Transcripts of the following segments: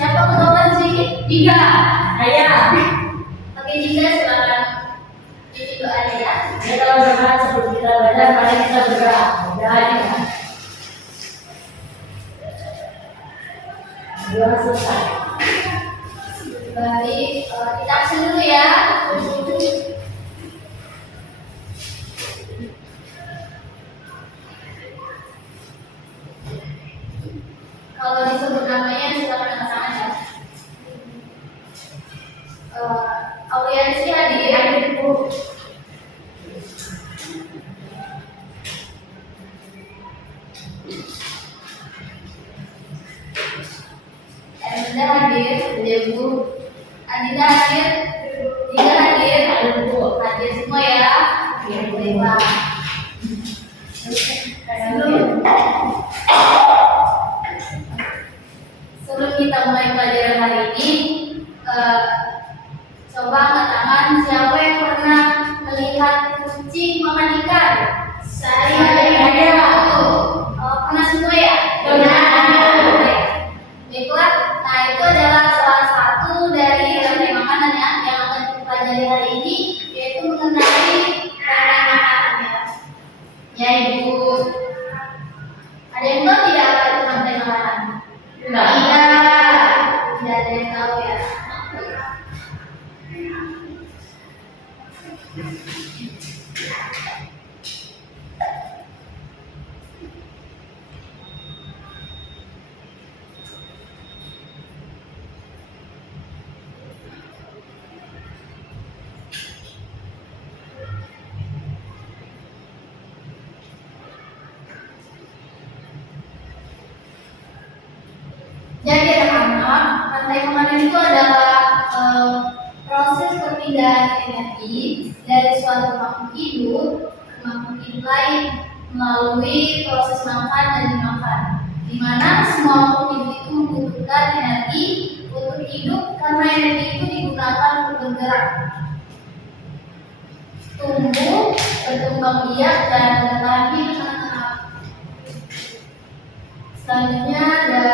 Siapa menonton sih? Tiga. Saya. Oke, Jika silakan cuci doanya ya. Ya, kalau bergerak sebelum kita belajar, mari kita bergerak. Mudah ya. Dua selesai. Baik, kita absen dulu ya. Kalau disebut namanya silakan dengan tangan ya. Auliansi hadir. Bu. Enda hadir, Bu. Adinda hadir, Dina hadir, hadir semua ya. Baiklah. Sebelum kita mulai pelajaran hari ini, coba angkat tangan siapa yang pernah melihat kucing makan ikan? Saya. Pernah semua ya? Baiklah, nah itu adalah salah satu dari rantai makanan ya yang akan kita pelajari hari ini, yaitu mengenai rantai makanan ya. Ya Ibu, ada yang tahu tidak apa itu rantai makanan? Tidak. Tidak ada yang tahu ya. Jadi anak-anak, rantai makanan itu adalah proses perpindahan energi dari suatu makhluk hidup ke makhluk hidup lain melalui proses makan dan dimakan, di mana semua makhluk hidup itu membutuhkan energi untuk hidup karena energi itu digunakan untuk bergerak, tumbuh, berkembang biak dan bertahan hidup anak-anak. Selanjutnya ada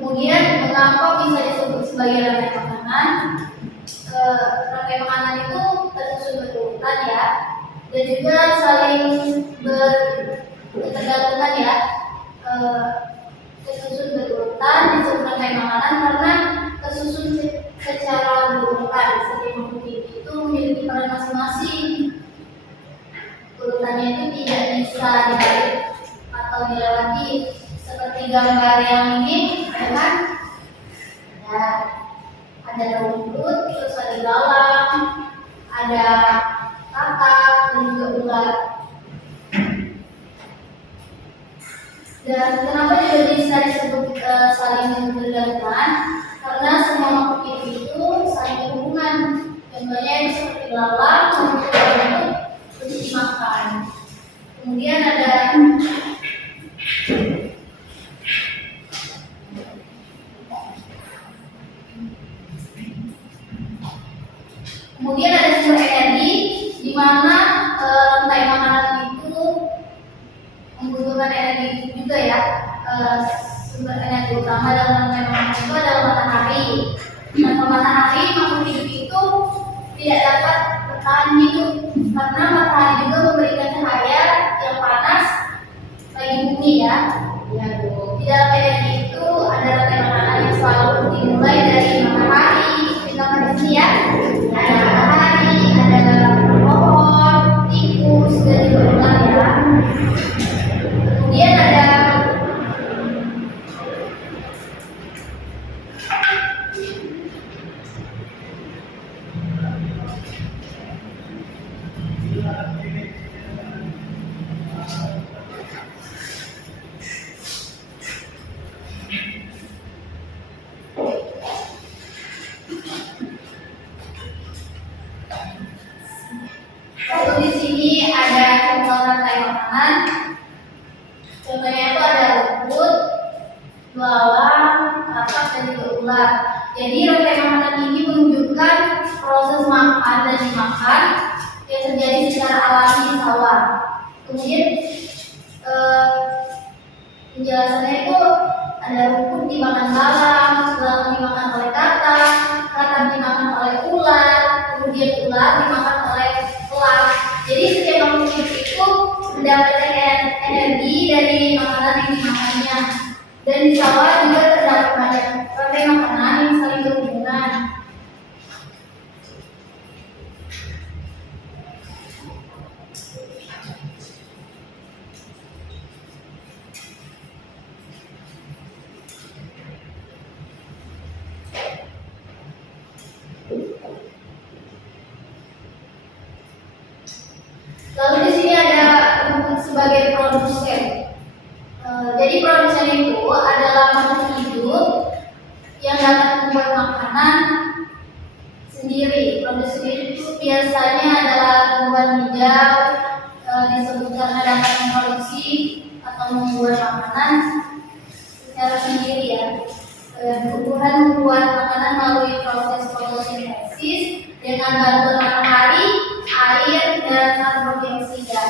kemudian mengapa bisa disebut sebagai rantai makanan? Rantai makanan itu tersusun berurutan ya, dan juga saling berketergantungan ya. Tersusun berurutan disebut rantai makanan karena tersusun secara berurutan. Setiap makhluk hidup itu memiliki peran masing-masing. Urutannya itu tidak bisa dibalik atau dilewati. Seperti gambar yang ini, ya kan? Ya, ada rumput, terus ada bawang, ada kakak, dan juga ular. Dan kenapa juga bisa disebut saling bergantungan? Karena semua makhluk hidup itu saling berhubungan. Contohnya itu seperti bawang, untuk dimakan. Kemudian ada sumber energi, di mana rantai makanan itu membutuhkan energi juga ya. Sumber energi utama dalam rantai makanan itu adalah matahari. Tanpa matahari, makhluk hidup itu tidak dapat bertahan hidup karena matahari juga memberikan cahaya yang panas bagi bumi ya. Di dalam energi itu ada rantai makanan yang selalu dimulai dari matahari. Kita di sini ya. Ada matahari, ada pohon, tikus, dan juga ular ya. Kemudian ada di sini ada contoh rantai makanan. Contohnya itu ada rumput, belalang, katak, dan juga ular. Jadi rantai makanan ini menunjukkan proses makan dan dimakan yang terjadi secara alami di sawah. Kemudian penjelasannya itu ada rumput dimakan belalang, belalang dimakan oleh katak, katak dimakan oleh ular, kemudian ular dimakan oleh elang. Jadi setiap makhluk hidup itu mendapatkan energi dari makanan yang dimakannya. Dan di sawah juga terdapat banyak rantai makanan yang saling berhubungan. Lalu di sini ada rumput sebagai produsen. Jadi produsen itu adalah makhluk hidup yang dapat membuat makanan sendiri. Produsen itu biasanya adalah tumbuhan hijau, disebut karena dapat memproduksi atau membuat makanan secara sendiri ya. Tumbuhan membuat makanan melalui proses fotosintesis dengan bantuan matahari, air, dan karbon dioksida.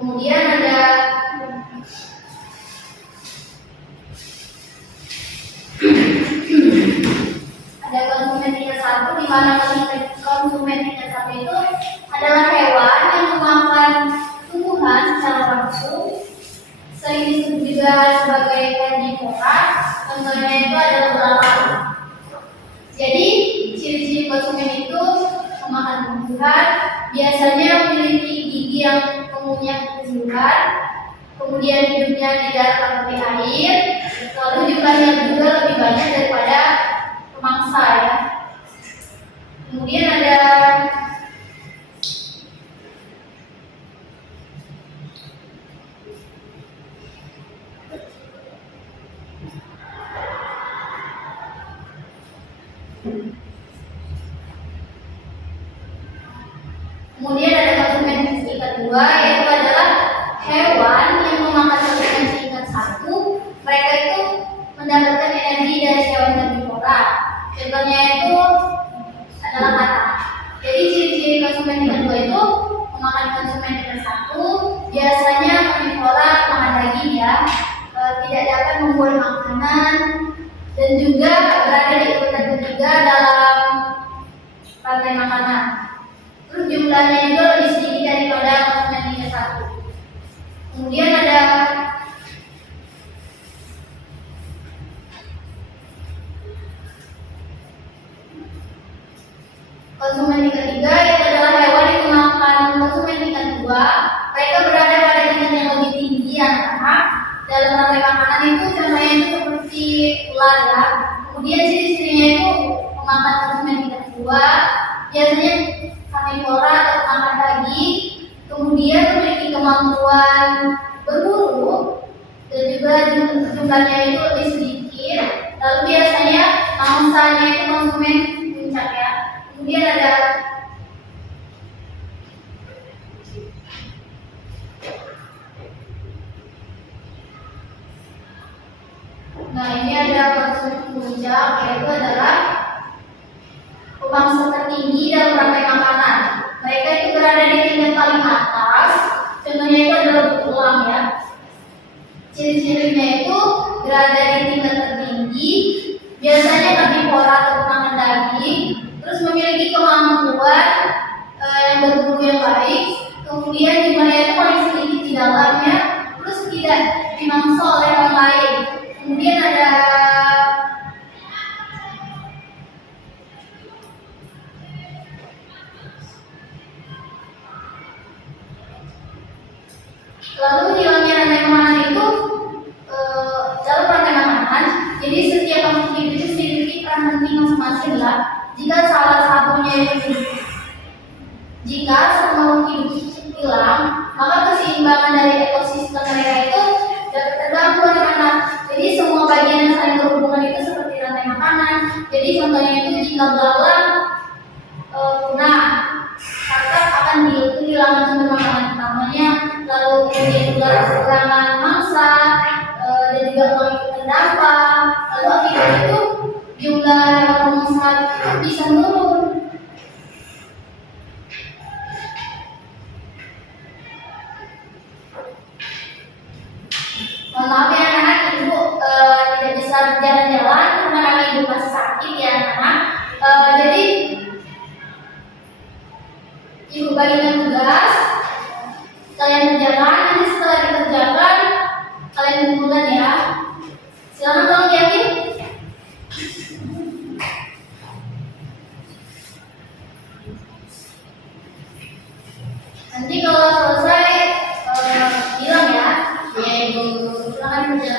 Kemudian ada konsumen tingkat satu, di mana konsumen tingkat satu itu adalah hewan yang memakan tumbuhan secara langsung. Sering disebut juga sebagai herbivora. Contohnya itu adalah belalang. Jadi ciri-ciri konsumen itu memakan tumbuhan, biasanya memiliki gigi yang mempunyai keseluruhan, kemudian hidupnya di darat atau di air, lalu jumlahnya juga lebih banyak daripada pemangsa ya. Kemudian ada konsumen tingkat dua, yaitu adalah hewan yang memakan konsumen tingkat satu. Mereka itu mendapatkan energi dari hewan herbivora. Contohnya itu adalah katak. Jadi ciri-ciri konsumen tingkat dua itu memakan konsumen tingkat satu, biasanya herbivora makan daging ya, tidak dapat membuat makanan, dan juga berada di urutan ketiga dalam rantai makanan. Terus jumlahnya juga lebih sedikit daripada konsumen tingkat satu. Kemudian ada konsumen tingkat tiga, yaitu adalah hewan yang memakan konsumen tingkat dua. Mereka berada pada tingkat yang lebih tinggi anak-anak dalam rantai makanan itu. Contohnya itu seperti ular ya. Kemudian ciri-cirinya itu memakan konsumen tingkat dua, biasanya karnivora atau makan daging, kemudian memiliki kemampuan berburu, dan juga jumlahnya itu lebih sedikit. Lalu biasanya mangsanya itu konsumen puncak ya. Kemudian ada ini ada konsumen puncak, yaitu adalah pemangsa tertinggi dalam rantai makanan. Mereka itu berada di tingkat paling atas. Contohnya itu adalah betulang ya. Ciri-cirinya itu berada di tingkat tertinggi, biasanya herbivora atau pemakan daging, terus memiliki kemampuan yang berburu yang baik, kemudian jumlahnya itu paling sedikit di dalamnya, terus tidak dimangsa oleh orang lain. Kemudian ada lalu hilangnya rantai makanan itu dalam rantai makanan. Jadi setiap makhluk hidup itu memiliki peran penting masing-masing lah. Jika salah satunya itu makhluk hidup hilang, maka keseimbangan dari ekosistem mereka itu dapat terganggu anak-anak. Jadi semua bagian yang saling berhubungan itu seperti rantai makanan, makanan. Jadi contohnya itu jika belalang punah, maka akan kehilangan sumber makanan utamanya, lalu kemudian juga kekurangan mangsa, dan juga uang itu terdampak, lalu akibat itu jumlah hewan pemangsa itu bisa menurun. Mohon maaf ya anak-anak, ibu tidak bisa jalan-jalan karena kami ibu masih sakit ya anak-anak. Jadi ibu bagikan tugas, kalian kerjakan, nanti setelah dikerjakan kalian kumpulkan ya. Silakan tolong yakin. Nanti kalau selesai bilang ya. Ya ibu, silakan kerja.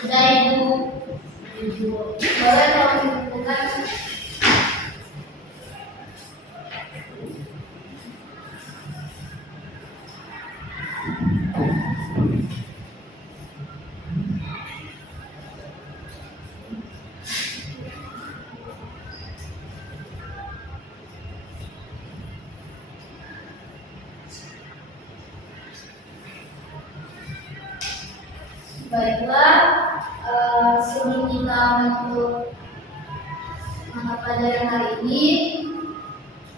Sudah ibu, boleh kalau dikumpulkan. Baiklah, sebelum kita menutup mata pelajaran hari ini,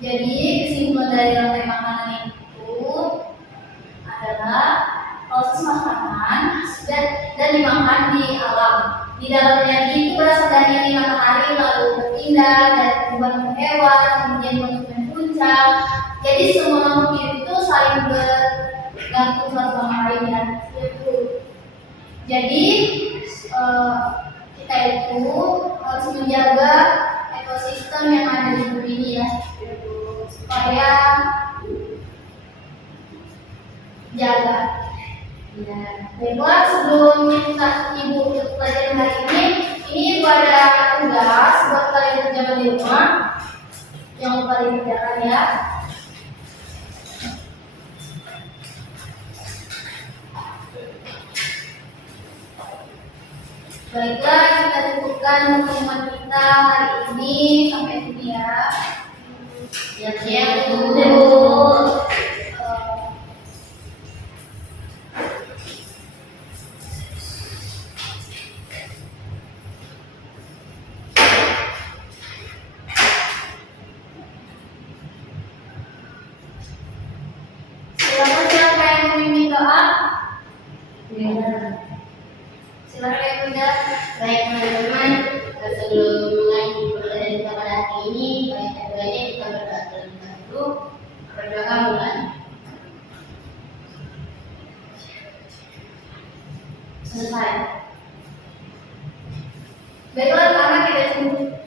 jadi kesimpulan dari rantai makanan itu adalah proses makanan dan dimakan di alam. Di dalam energi itu berasal dari matahari lalu berpindah dari tumbuhan ke hewan, kemudian bentuknya puncak. Jadi semua makhluk itu saling bergantung satu sama lain ya. Jadi kita itu harus menjaga ekosistem yang ada di bumi ini ya, supaya jaga. Ya. Baiklah, sebelum kita ibu untuk pelajaran hari ini ibu ada tugas buat kalian kerjakan di rumah. Jangan lupa dikerjakan ya. Baiklah, kita cukupkan pertemuan kita hari ini sampai sini ya. Siap-siap dulu. Silakan siapa yang memimpin doa? Silakan yang muda. Baik teman-teman, sebelum mulai pelajaran kita pada hari ini, baik kita berdoa terlebih dahulu. Berdoa Selesai. Baiklah, karena kita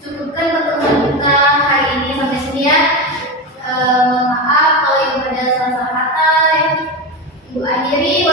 cukupkan pertemuan kita hari ini sampai sini ya. Mohon maaf kalau ibu ada salah-salah kata. Ibu akhiri.